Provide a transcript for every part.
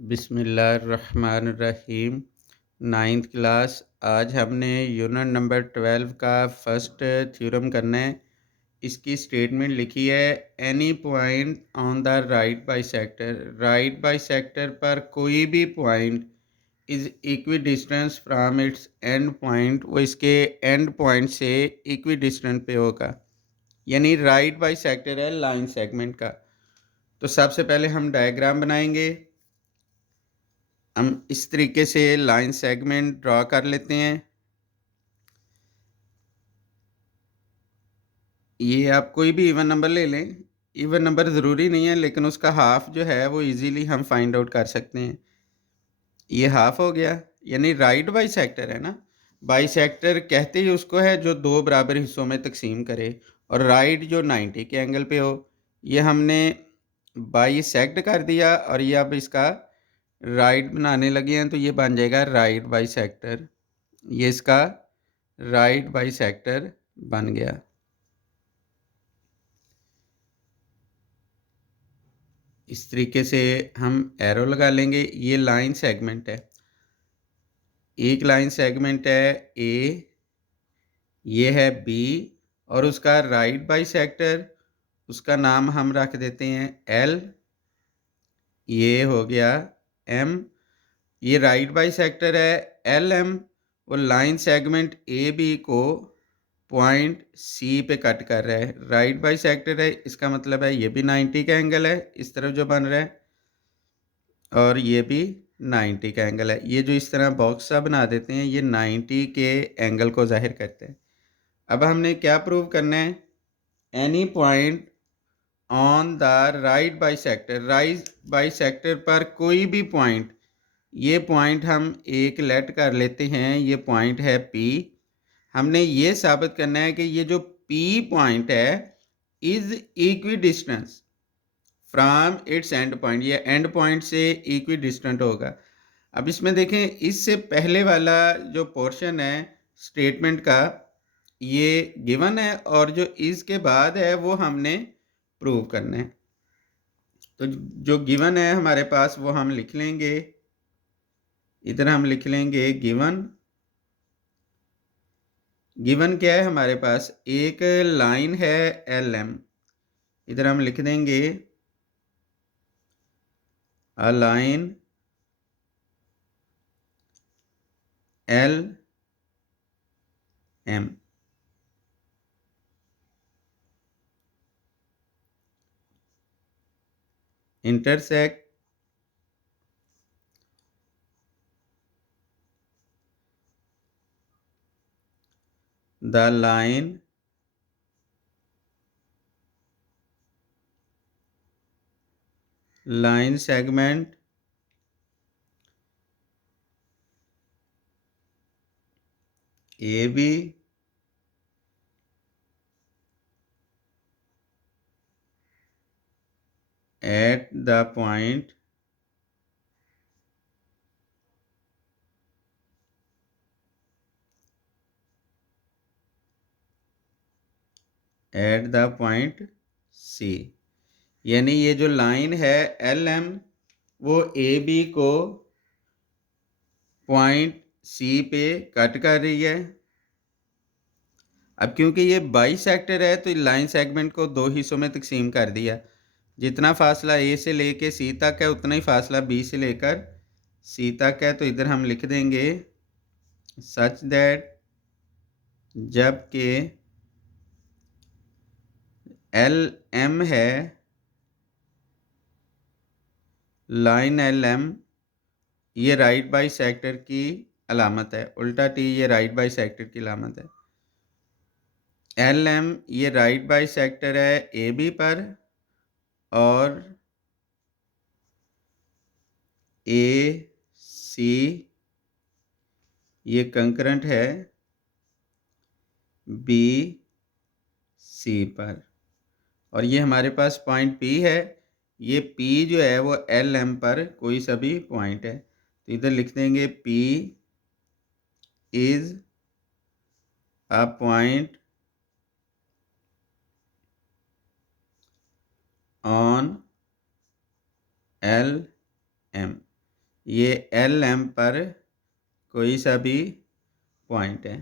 बिस्मिल्लाहिर्रहमानिर्रहीम। Ninth class. आज हमने यूनिट नंबर 12 का फर्स्ट थ्योरम करना है। इसकी स्टेटमेंट लिखी है, any point on the right bisector पर कोई भी point is equi distance from it's and point, वो इसके एंड पॉइंट से इक्वी डिस्टेंस पे होगा। यानी राइट बाइसेक्टर है लाइन सेगमेंट का। तो सबसे पहले हम डायग्राम बनाएंगे। हम इस तरीके से लाइन सेगमेंट ड्रॉ कर लेते हैं। ये आप कोई भी इवन नंबर ले लें, इवन नंबर ज़रूरी नहीं है, लेकिन उसका हाफ जो है वो इजीली हम फाइंड आउट कर सकते हैं। ये हाफ हो गया, यानी राइट बाइसेक्टर है ना। बाइसेक्टर कहते ही उसको है जो दो बराबर हिस्सों में तकसीम करे, और राइट जो 90 के एंगल पे हो। ये हमने बाइसेक्ट कर दिया और ये अब इसका राइट बनाने लगे हैं, तो ये बन जाएगा राइट बाइसेक्टर। ये इसका राइट बाइसेक्टर बन गया। इस तरीके से हम एरो लगा लेंगे। ये लाइन सेगमेंट है, एक लाइन सेगमेंट है ए, ये है बी, और उसका राइट बाइसेक्टर, उसका नाम हम रख देते हैं एल। ये हो गया एम। ये राइट बाइसेक्टर है एल एम। वो लाइन सेगमेंट ए बी को पॉइंट सी पे कट कर रहा है। राइट बाइसेक्टर है, इसका मतलब है ये भी 90 का एंगल है इस तरफ जो बन रहा है, और ये भी 90 का एंगल है। ये जो इस तरह बॉक्स सा बना देते हैं, ये 90 के एंगल को जाहिर करते हैं। अब हमने क्या प्रूव करना है, any point on the right bisector पर कोई भी पॉइंट। ये पॉइंट हम एक लेट कर लेते हैं, ये पॉइंट है पी। हमने ये साबित करना है कि ये जो पी पॉइंट है is equi distance from its and point, ये एंड पॉइंट से इक्वी डिस्टेंट होगा। अब इसमें देखें, इससे पहले वाला जो पोर्शन है स्टेटमेंट का ये गिवन है, और जो इसके बाद है वो हमने प्रूव करना है। तो जो गिवन है हमारे पास वो हम लिख लेंगे, इधर हम लिख लेंगे गिवन। गिवन क्या है हमारे पास, एक लाइन है एल एम, इधर हम लिख देंगे a line L M. Intersect the line segment A B at the point C। यानी ये जो लाइन है एल एम वो ए बी को पॉइंट सी पे कट कर रही है। अब क्योंकि ये बाइसेक्टर है तो लाइन सेगमेंट को दो हिस्सों में तकसीम कर दिया। जितना फासला ए से लेके सी तक है उतना ही फासला बी से लेकर सी तक है। तो इधर हम लिख देंगे सच दैट जबकि एल एम है, लाइन एल एम ये राइट बाइसेक्टर की अलामत है, उल्टा टी ये राइट बाइसेक्टर की अलामत है। एल एम ये राइट बाइसेक्टर है ए बी पर, और ए सी ये कंकरेंट है बी सी पर, और ये हमारे पास पॉइंट पी है। ये पी जो है वो एल एम पर कोई सा भी पॉइंट है, तो इधर लिख देंगे P is a point on L M. ये एल एम पर कोई सा भी पॉइंट है।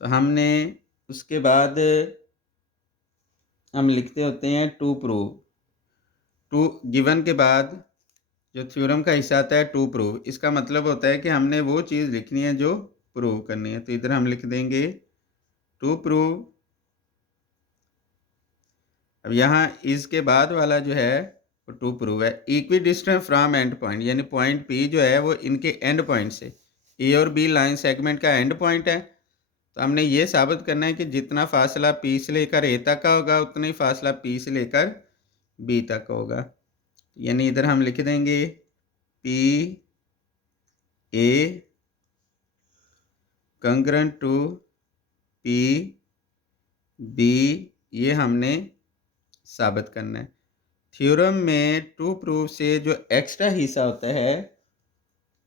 तो हमने उसके बाद हम लिखते होते हैं टू प्रूव। टू गिवन के बाद जो थ्योरम का हिस्सा आता है टू प्रूव, इसका मतलब होता है कि हमने वो चीज़ लिखनी है जो प्रूव करनी है। तो इधर हम लिख देंगे टू प्रूव। अब यहाँ इसके बाद वाला जो है वो टू प्रूव है। Equi distance from and point, यानी पॉइंट पी जो है वो इनके एंड पॉइंट से, ए और बी लाइन सेगमेंट का एंड पॉइंट है। तो हमने ये साबित करना है कि जितना फासला पी से लेकर ए तक का होगा उतना ही फासला पी से लेकर बी तक का होगा। यानी इधर हम लिख देंगे P A congruent to P B, ये हमने साबित करना है। थ्योरम में टू प्रूफ से जो एक्स्ट्रा हिस्सा होता है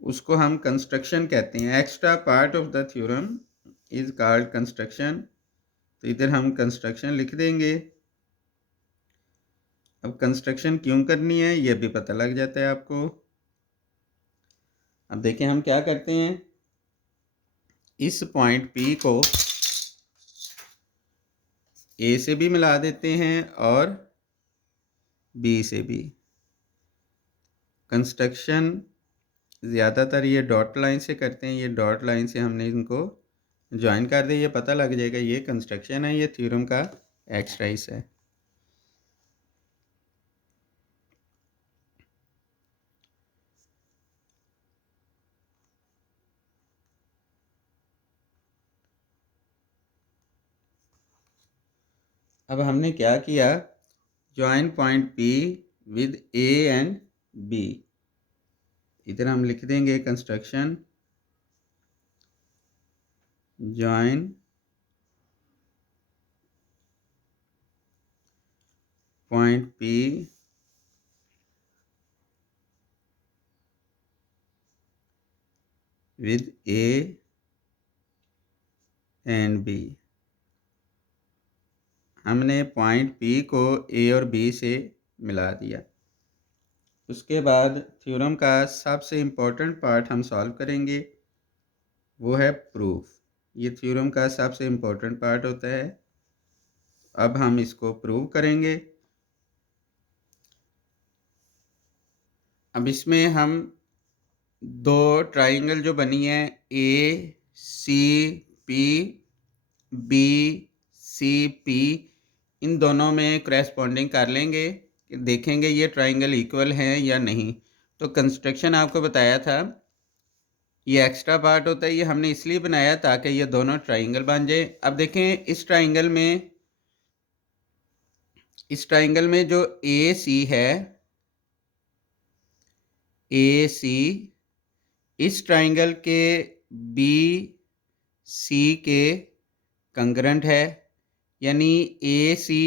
उसको हम कंस्ट्रक्शन कहते हैं। Extra part of the theorem is called construction. तो इधर हम कंस्ट्रक्शन लिख देंगे। अब कंस्ट्रक्शन क्यों करनी है ये भी पता लग जाता है आपको। अब देखें हम क्या करते हैं, इस पॉइंट P को A से भी मिला देते हैं और B से भी। कंस्ट्रक्शन ज़्यादातर ये डॉट लाइन से करते हैं। ये डॉट लाइन से हमने इनको ज्वाइन कर दिया, ये पता लग जाएगा ये कंस्ट्रक्शन है, ये थ्योरम का एक्स्ट्रा हिस्सा है। अब हमने क्या किया, join point P with A and B। इधर हम लिख देंगे construction join point P with A and B। हमने पॉइंट P को A और B से मिला दिया। उसके बाद थ्योरम का सबसे इम्पोर्टेंट पार्ट हम सॉल्व करेंगे, वो है प्रूफ। ये थ्योरम का सबसे इम्पोर्टेंट पार्ट होता है। अब हम इसको प्रूव करेंगे। अब इसमें हम दो ट्राइंगल जो बनी है A C P B C P, इन दोनों में करेस्पॉन्डिंग कर लेंगे, देखेंगे ये ट्राइंगल इक्वल हैं या नहीं। तो कंस्ट्रक्शन आपको बताया था, ये एक्स्ट्रा पार्ट होता है, ये हमने इसलिए बनाया ताकि ये दोनों ट्राइंगल बन जाए। अब देखें इस ट्राइंगल में जो ए सी है, ए सी इस ट्राइंगल के बी सी के कंग्रेंट है, यानी ए सी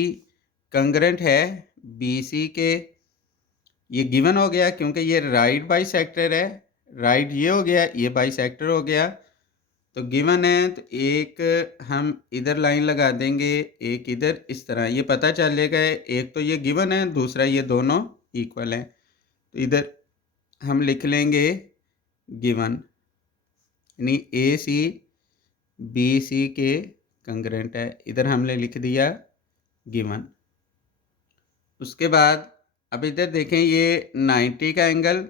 कंग्रेंट है बी सी के। ये गिवन हो गया क्योंकि ये राइट बाइसेक्टर है, राइट ये हो गया, ये बाइसेक्टर हो गया। तो गिवन है तो एक हम इधर लाइन लगा देंगे, एक इधर, इस तरह ये पता चलेगा एक तो ये गिवन है, दूसरा ये दोनों इक्वल हैं। तो इधर हम लिख लेंगे गिवन, यानी ए सी बी सी के कंग्रेंट है। इधर हमने लिख दिया गिवन। उसके बाद अब इधर देखें ये 90 का एंगल,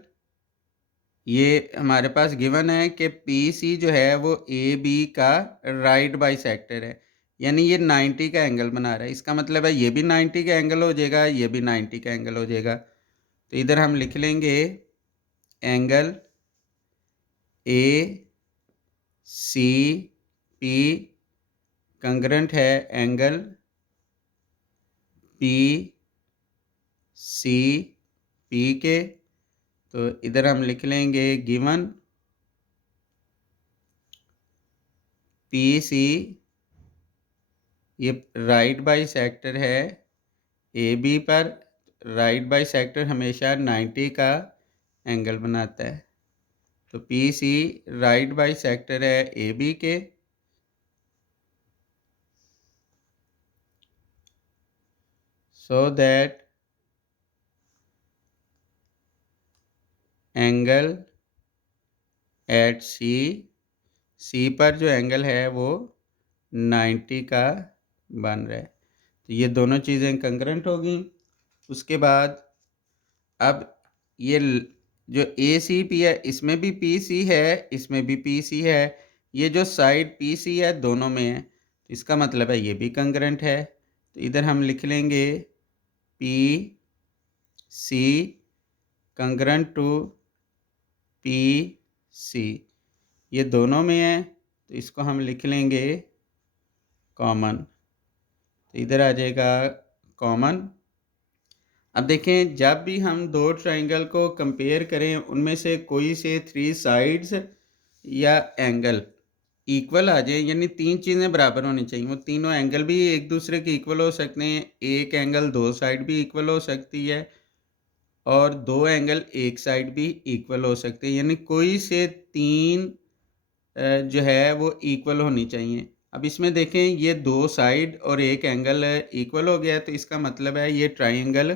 ये हमारे पास गिवन है कि पी सी जो है वो ए बी का राइट बाइसेक्टर है, यानी ये 90 का एंगल बना रहा है। इसका मतलब है ये भी 90 का एंगल हो जाएगा, ये भी 90 का एंगल हो जाएगा। तो इधर हम लिख लेंगे angle A C P congruent है एंगल पी सी पी के। तो इधर हम लिख लेंगे गिवन पी सी, ये राइट बाइसेक्टर है ए बी पर। राइट बाइसेक्टर हमेशा 90 का एंगल बनाता है। तो पी सी राइट बाइसेक्टर है ए बी के। सो दैट एंगल एट सी पर जो एंगल है वो 90 का बन रहा है। तो ये दोनों चीज़ें कंकरेंट होगी। उसके बाद अब ये जो ए सी पी है, इसमें भी पी सी है, इसमें भी पी सी है। ये जो साइड पी सी है दोनों में है, तो इसका मतलब है ये भी कंकरेंट है। तो इधर हम लिख लेंगे P C congruent to P C, ये दोनों में है, तो इसको हम लिख लेंगे कॉमन। तो इधर आ जाएगा कॉमन। अब देखें, जब भी हम दो ट्राइंगल को कंपेयर करें, उनमें से कोई से 3 साइड्स या एंगल इक्वल आ जाए, यानी 3 चीज़ें बराबर होनी चाहिए। वो तीनों एंगल भी एक दूसरे के इक्वल हो सकते हैं, एक एंगल 2 साइड भी इक्वल हो सकती है, और 2 एंगल एक साइड भी इक्वल हो सकते हैं, यानी कोई से 3 जो है वो इक्वल होनी चाहिए। अब इसमें देखें, ये 2 साइड और एक एंगल इक्वल हो गया, तो इसका मतलब है ये ट्राइंगल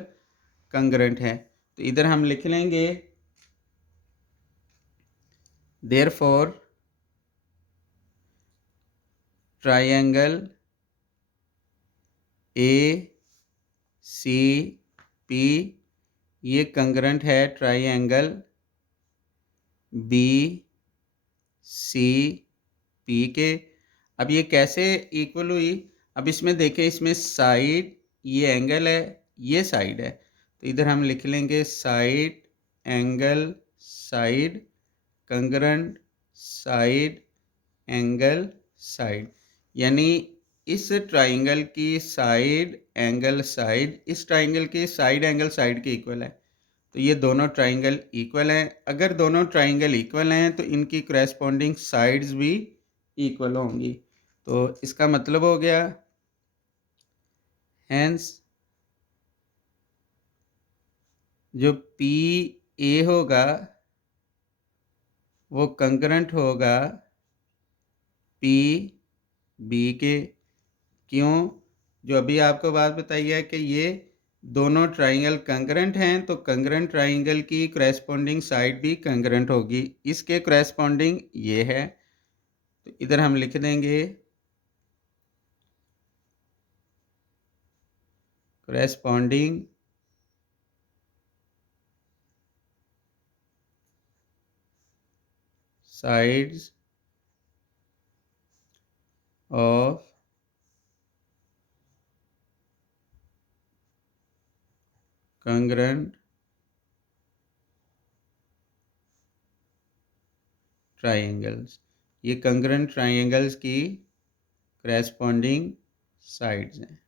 कंग्रेंट है। तो इधर हम लिख लेंगे therefore triangle A C P ये कंग्रेंट है ट्राइंगल बी सी पी के। अब ये कैसे इक्वल हुई? अब इसमें देखें, इसमें साइड ये एंगल है, ये साइड है, तो इधर हम लिख लेंगे side angle side congruent side angle side, यानी इस ट्राइंगल की साइड एंगल साइड इस ट्राइंगल की साइड एंगल साइड के इक्वल है। तो ये दोनों ट्राइंगल इक्वल हैं। अगर दोनों ट्राइंगल इक्वल हैं तो इनकी करेस्पॉन्डिंग साइड्स भी इक्वल होंगी। तो इसका मतलब हो गया हैंस जो पी ए होगा वो कंकरेंट होगा पी बी के। क्यों? जो अभी आपको बात बताई है कि ये दोनों ट्राइंगल कंकरेंट हैं, तो कंकरेंट ट्राइंगल की करेस्पॉन्डिंग साइड भी कंकरेंट होगी। इसके करेस्पॉन्डिंग ये है, तो इधर हम लिख देंगे corresponding sides of congruent triangles. ये कंग्रेंट ट्राइंगल्स की करेस्पॉन्डिंग साइड्स हैं।